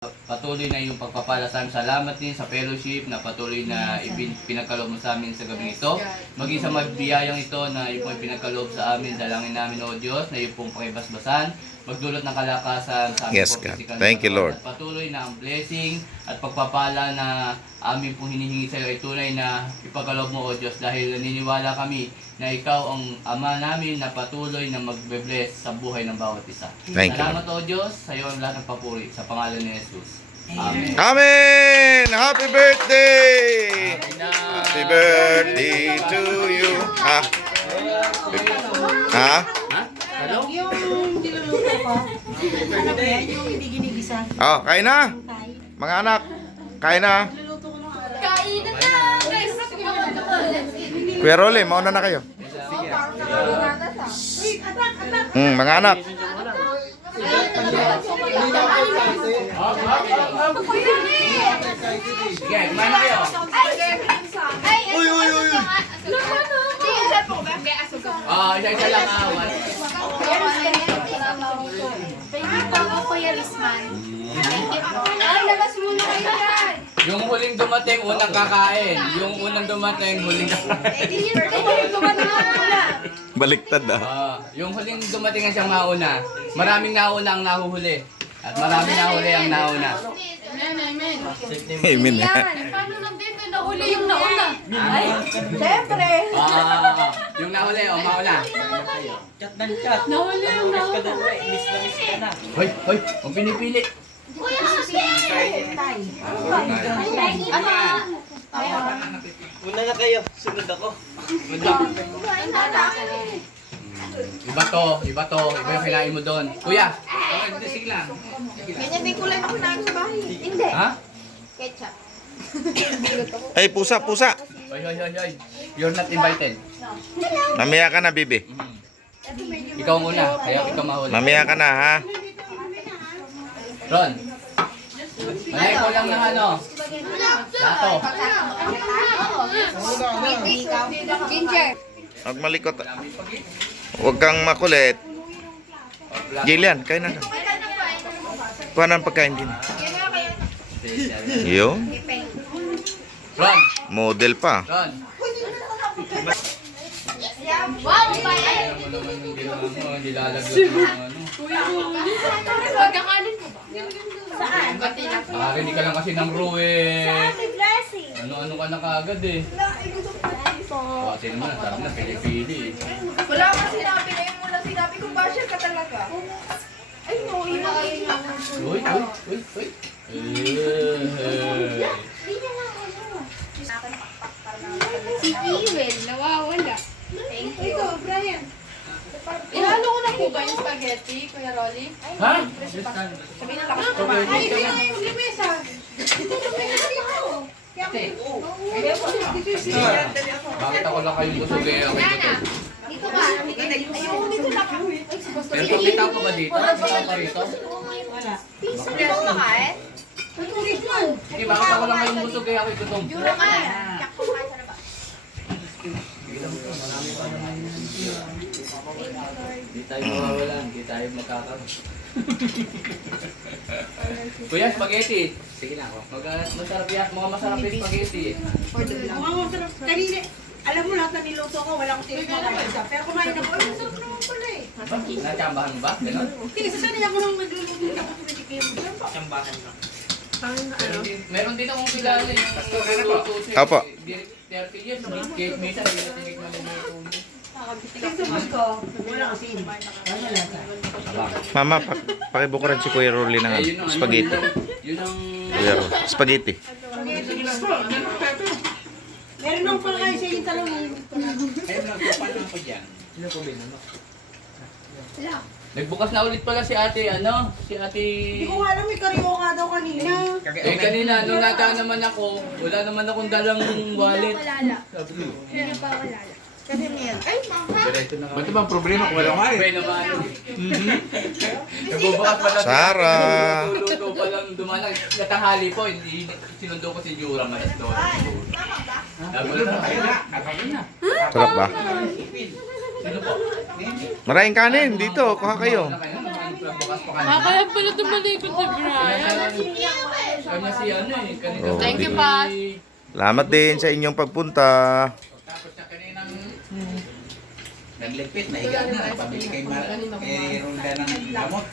Patuloy na yung pagpapala sa amin. Salamat din sa fellowship na patuloy na pinagkaloob mo sa amin sa gabi ito. Maging sa magbiyayang ito na yung pong pinagkaloob sa amin, dalangin namin o Diyos na yung pong pakibasbasan, magdulot ng kalakasan sa aming Yes, God. physical Thank you, Lord. At patuloy na ang blessing at pagpapala na amin pong hinihingi sa iyo ay tunay na ipagkaloob mo o Diyos dahil naniniwala kami na ikaw ang Ama namin na patuloy na magbe-bless sa buhay ng bawat isa. Thank you, Salamat o Diyos, sa iyo ang lahat ng papuri sa pangalan ni Jesus. Amen. Amen! Happy birthday! Amen. Happy birthday to you. Ha? Ha? Hello? Yung niluluto ko, ano ba yan? Yung hindi ginigisa. Oh, kain na. Tay. Mga anak, kain na. Niluluto ko nung araw. Kainan na! Guys, Kuya Rolly, mauna na kayo. Mga anak. Sige, kumain na kayo. Uy, uy, uy! Isa-isa lang awan. Thank you po, Kuya Risman. Thank you po. Ay, labas muna kayo yan! Yung huling dumating, unang kakain. Yung unang dumating, huling Baliktad ah. yung huling dumating ang siyang mauna. Maraming nauna ang nahuhuli. At maraming nahuli ang nauna. Amen, amen. Amen. Paano nandito nahuli yung nauna? Ay, syempre. Yung nahuli, o mauna. Nahuli yung nauna. Hoy, hoy, ang pinipili. Kuya, Sophie! Tay. Una na kayo, sunod ako. Iba to. Iba yung kinain mo doon. Kuya, sige lang. Ganyan din kulay ako namin sa bahay. Hindi. Ha? Ketchup. Ay, pusa. Hoy, hoy, hoy, hoy. You're not invited. Mamaya ka na, bibi. Ikaw muna, kaya ikaw mahuli. Mamaya ka na, ha? Ron. Malay ko lang ng ano. Lato. Ginger. Huwag malikot. Huwag kang makulit. Jillian, kain na. Kuha na ang pagkain din. Yun. Ron. Model pa. Ron. Wow, bayan! Alam mo naman yung ginawa mo, hindi lalaglag ng ano. Pagkakanin mo ba? Saan? Hindi ka lang kasi ng ruwe. Blessing. Ano-ano ka na kaagad eh. Kasi naman, sabi na, pili-pili eh. Wala ka sinabi na yung muna sinabi ko, basher ka talaga. Ay, no, ina kayo niya. Uy, uy, uy, uy. Si Iwel, nawawala. Ikaw, Brian. Ihalo ko na po ba yung spaghetti, Kuya Rolly? Ha? Sabi na lakas ko. Ay, ito na yung limesa. Ito na yung Bakit ako lang kayong busog eh? Ako yung busog. Dito ka. Ayun, dito na ako. Pero pakita ko ba dito? Pakita ko rito? Wala. Hindi ako makain. Sige, bakit ako lang kayong busog eh? Ako yung gutom. Yura ka. Yak ko kain sa labas. Hindi tayo mawawala, hindi tayo makakaroon. Kuya, spaghetti. Sige na ako. Masarap yan, mga masarap yung spaghetti. Mga masarap. Kanina, alam mo lahat na niluto ko, wala akong tinis mga isa. Pero kumain ako, ay, masarap naman pala eh. Natsambahan mo ba? Ganon? Hindi, sasanay ako nang magluluto ako sa medikim. Sambahan lang. Meron din akong kilala eh. Pastor, Opo. 30 years, cake minsan, hindi na tinikman na yung Tingnan ko, wala asin. Wala lasa. Mama, pakibukuran si Kuya Rolly ng Eh, yun ang spaghetti. Yun ang... Kuya Rolly, spaghetti. Meron nung pala kayo sa yung talong. Ayun lang, paano ko dyan? Sino ko Nagbukas na ulit pala si ate, ano? Si ate... Hindi ko nga alam, may karyoka daw kanina. Eh kanina, nung nata naman ako, wala naman akong dalang wallet. Wala. Sabi ko, Hindi pa wala. Kasi meron. Ay, diretso na Ba't bang problema kung walang wallet? Pwede naman. Nagbubukas pa lang. Sara. Luto pa lang dumalang. Natahali po, hindi sinundo ko si Jura Malas doon. Sarap ba? Sino po? Maraming kanin dito. Kuha kayo. Wala kayo? bukas pa kanina. Kaya pala tumalikod si Brian. Kanya si ano eh. Kanina Oh. Thank you, si- Pat. Salamat din sa inyong pagpunta. Tapos na kaninang nagligpit, nahiga na. Pabili kay Ronda ng gamot.